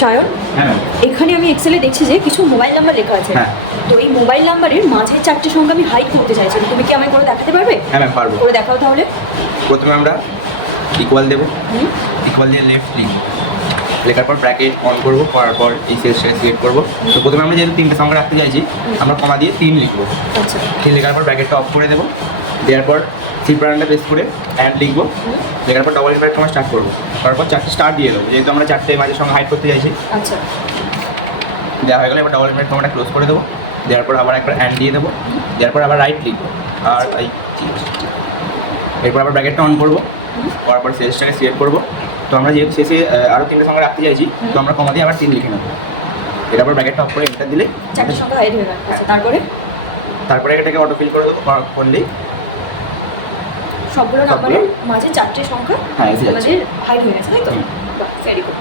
সায়ন, হ্যাঁ এখানে আমি এক্সেলে দেখছি যে কিছু মোবাইল নাম্বার লেখা আছে। হ্যাঁ। তো এই মোবাইল নাম্বারের মাঝে 4টে সংখ্যা আমি হাইড করতে চাইছি, তুমি কি আমায় করে দেখাতে পারবে? হ্যাঁ ম্যাম পারবো। করে দেখাও তাহলে। প্রথমে আমরা ইকুয়াল দেবো, হুম, ইকুয়াল দিয়ে লেফট লিখব, লেখার পর ব্র্যাকেট অন করবো, করার পর এই সেলসটা সিলেক্ট করবো। তো প্রথমে আমরা যেহেতু 3টে সংখ্যা রাখতে চাইছি, আমরা কমা দিয়ে 3 লিখবো। আচ্ছা 3 লেখার পর ব্র্যাকেটটা অফ করে দেবো, দেওয়ার পর সি প্রাণটা প্রেস করে অ্যান্ড লিখবো, লেখার পর ডবল ইনভার্ট কমা স্টার্ট করবো, করার পর 4টে স্টার দিয়ে দেবো, যেহেতু আমরা 4টে মাঝের সঙ্গে হাইড করতে চাইছি। আচ্ছা দেওয়া হয়ে গেলে এবার ডবল ইনভার্ট কমাটা ক্লোজ করে দেবো, দেওয়ার পর আবার একবার অ্যান্ড দিয়ে দেবো, দেওয়ার পর আবার রাইট লিখবো, আর এই এরপর আবার ব্র্যাকেটটা অন করবো, করার পর সেলসটাকে সিলেক্ট করবো। তো আমরা যেহেতু শেষে আরও 3টে সংখ্যা রাখতে চাইছি, তো আমরা কমা দিয়ে আবার 3 লিখে নেবো। এরপর ব্র্যাকেটটা অফ করে এন্টার দিলে 4টে সংখ্যা হাইড হয়ে গেল। আচ্ছা তারপরে এটাকে অটো ফিল করে দেবো, করলেই সবগুলো নাম্বারের মাঝে 4টে সংখ্যা হ্যাঁ, এসে যাচ্ছে। আমাদের হাইড হয়ে গেছে, তাই তো? হুম। Very good.